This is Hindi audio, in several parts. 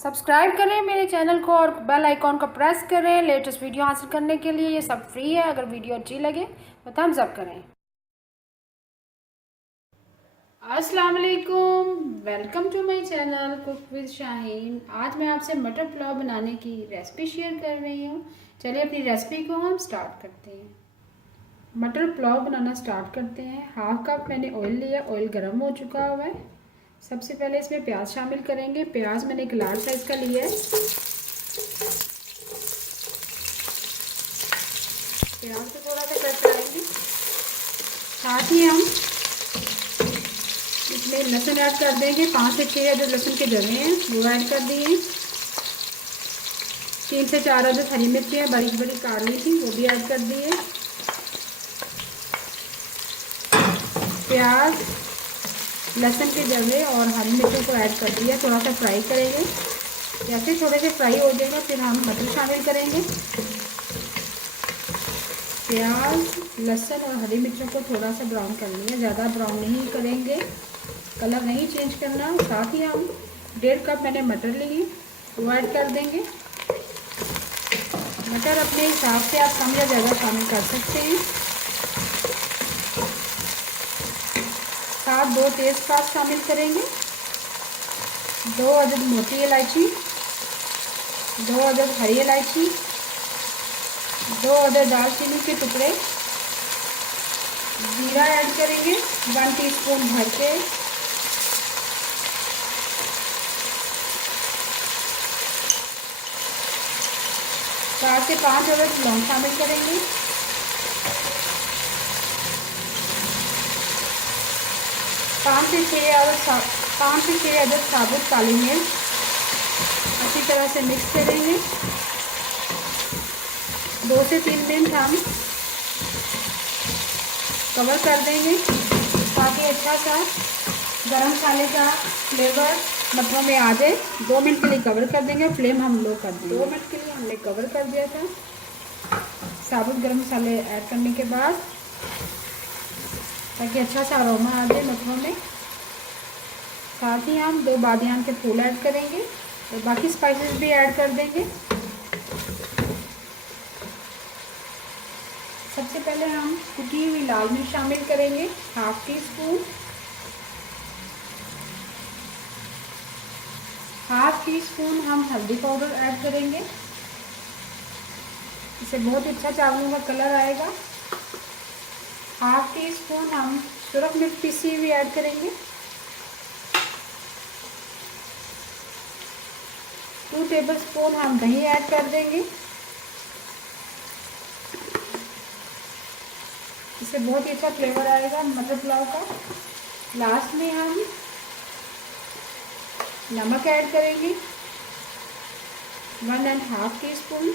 सब्सक्राइब करें मेरे चैनल को और बेल आइकॉन को प्रेस करें लेटेस्ट वीडियो हासिल करने के लिए। ये सब फ्री है। अगर वीडियो अच्छी लगे तो थम्स अप करें। अस्सलाम वालेकुम, welcome to my channel cook with Shaheen. आज मैं आपसे मटर पुलाव बनाने की रेसिपी शेयर कर रही हूँ। चलिए अपनी रेसिपी को हम स्टार्ट करते हैं। मटर पुलाव बनाना स्टार्ट करते हैं। हाफ कप मैंने ऑयल लिया, ऑयल गर्म हो चुका हुआ है। सबसे पहले इसमें प्याज शामिल करेंगे। प्याज मैंने एक लार्ज साइज का लिया है। प्याज को थोड़ा सा कट करेंगे। साथ ही हम इसमें लहसुन ऐड कर देंगे। 5 से 6 अदद लहसुन के जवे हैं वो ऐड कर दिए। 3 से 4 अदद हरी मिर्ची बारीक बारीक काट ली थी वो भी ऐड कर दिए। प्याज, लहसुन के जवे और हरी मिर्चों को ऐड कर दिया। थोड़ा सा फ्राई करेंगे। जैसे थोड़े से फ्राई हो जाएगा फिर हम मटर शामिल करेंगे। प्याज, लहसुन और हरी मिर्चों को थोड़ा सा ब्राउन कर लिया, ज़्यादा ब्राउन नहीं करेंगे, कलर नहीं चेंज करना। साथ ही हम 1.5 कप मैंने मटर लिए वो ऐड कर देंगे। मटर अपने हिसाब से आप कम या ज़्यादा शामिल कर सकते हैं। साथ 2 तेज़पात शामिल करेंगे, 2 अदद मोटी इलायची, 2 अदद हरी इलायची, 2 अदद दालचीनी के टुकड़े, जीरा ऐड करेंगे 1 टीस्पून भर के। चार से 5 अदद लौंग शामिल करेंगे। 5 से 6 अदद साबुत काली मिर्च। अच्छी तरह से मिक्स करेंगे। 2 से 3 मिनट हम कवर कर देंगे ताकि अच्छा सा गरम मसाले का फ्लेवर मटरों में आ जाए। 2 मिनट के लिए कवर कर देंगे। फ्लेम हम लो कर देंगे। 2 मिनट के लिए हमने कवर कर दिया था साबुत गरम मसाले ऐड करने के बाद, ताकि अच्छा सा अरोमा आ जाए मटरों में। साथ ही हम 2 बादियान के फूल ऐड करेंगे और बाकी स्पाइसेस भी ऐड कर देंगे। सबसे पहले हम कुटी हुई लाल मिर्च शामिल करेंगे 1/2 टीस्पून। 1/2 टीस्पून हम हल्दी पाउडर ऐड करेंगे। इससे बहुत अच्छा चावलों का कलर आएगा। 1/2 टीस्पून हम सुरख मिर्च पीसी हुई ऐड करेंगे। 2 टेबलस्पून हम दही ऐड कर देंगे। इससे बहुत ही अच्छा फ्लेवर आएगा मटर पुलाव का। लास्ट में हम नमक ऐड करेंगे 1.5 टीस्पून।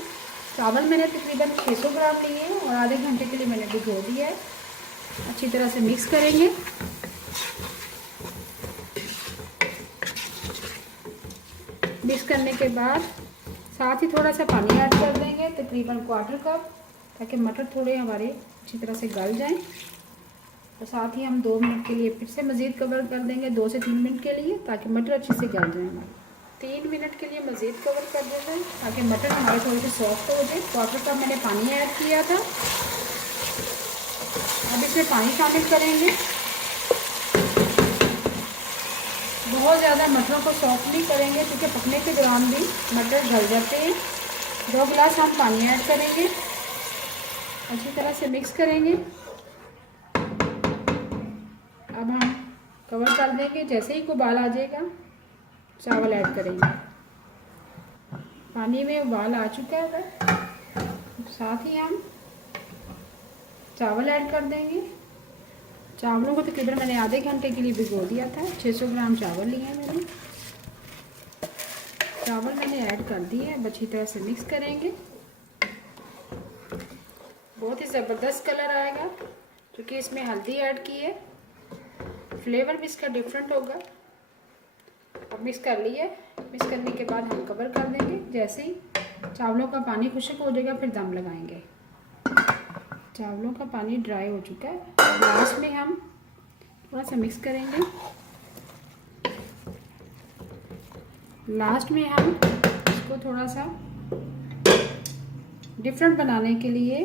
चावल मैंने तकरीबन 600 ग्राम लिए हैं और आधे घंटे के लिए मैंने भिगो दिया है। अच्छी तरह से मिक्स करेंगे। मिक्स करने के बाद साथ ही थोड़ा सा पानी ऐड कर देंगे तकरीबन 1/4 कप, ताकि मटर थोड़े हमारे अच्छी तरह से गल जाएं। और साथ ही हम 2 मिनट के लिए फिर से मज़ीद कवर कर देंगे, 2 से 3 मिनट के लिए, ताकि मटर अच्छे से गल जाए हमारे। 3 मिनट के लिए मज़ीद कवर कर देते हैं ताकि मटर हमारे थोड़े से सॉफ्ट हो जाए। 1/4 कप मैंने पानी ऐड किया था। अब इसमें पानी शामिल करेंगे। बहुत ज़्यादा मटरों को सॉफ्ट नहीं करेंगे क्योंकि पकने के दौरान भी मटर गल जाते हैं। 2 गिलास हम पानी ऐड करेंगे। अच्छी तरह से मिक्स करेंगे। अब हम कवर कर देंगे। जैसे ही उबाल आ जाएगा चावल ऐड करेंगे। पानी में उबाल आ चुका है। साथ ही हम चावल ऐड कर देंगे। चावलों को तकरीबन मैंने आधे घंटे के लिए भिगो दिया था। 600 ग्राम चावल लिए हैं मैंने। चावल मैंने ऐड कर दिए। अब अच्छी तरह से मिक्स करेंगे। बहुत ही ज़बरदस्त कलर आएगा क्योंकि इसमें हल्दी ऐड की है। फ्लेवर भी इसका डिफरेंट होगा। अब मिक्स कर लिए। मिक्स करने के बाद हम कवर कर देंगे। जैसे ही चावलों का पानी खुश्क हो जाएगा फिर दम लगाएंगे। चावलों का पानी ड्राई हो चुका है। लास्ट में हम थोड़ा सा मिक्स करेंगे। लास्ट में हम इसको थोड़ा सा डिफरेंट बनाने के लिए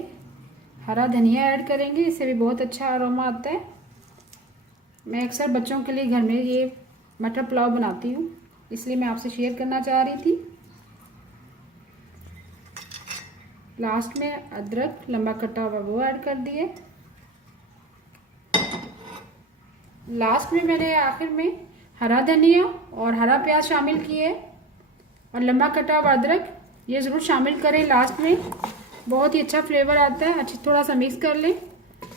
हरा धनिया ऐड करेंगे। इससे भी बहुत अच्छा अरोमा आता है। मैं अक्सर बच्चों के लिए घर में ये मटर पुलाव बनाती हूँ, इसलिए मैं आपसे शेयर करना चाह रही थी। लास्ट में अदरक लंबा कटा हुआ वो ऐड कर दिए। लास्ट में मैंने आखिर में हरा धनिया और हरा प्याज शामिल किए और लंबा कटा हुआ अदरक ये ज़रूर शामिल करें लास्ट में, बहुत ही अच्छा फ्लेवर आता है। अच्छी थोड़ा सा मिक्स कर लें।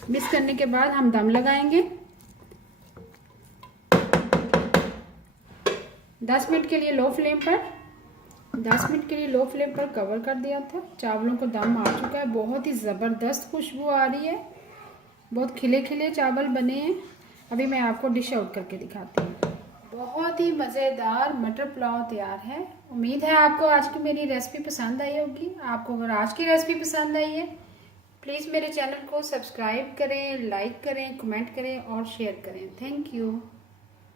मिक्स करने के बाद हम दम लगाएंगे। 10 मिनट के लिए लो फ्लेम पर कवर कर दिया था। चावलों को दम आ चुका है। बहुत ही ज़बरदस्त खुशबू आ रही है। बहुत खिले खिले चावल बने हैं। अभी मैं आपको डिश आउट करके दिखाती हूँ। बहुत ही मज़ेदार मटर पुलाव तैयार है। उम्मीद है आपको आज की मेरी रेसिपी पसंद आई होगी। आपको अगर आज की रेसिपी पसंद आई है, प्लीज़ मेरे चैनल को सब्सक्राइब करें, लाइक करें, कमेंट करें और शेयर करें। Thank you.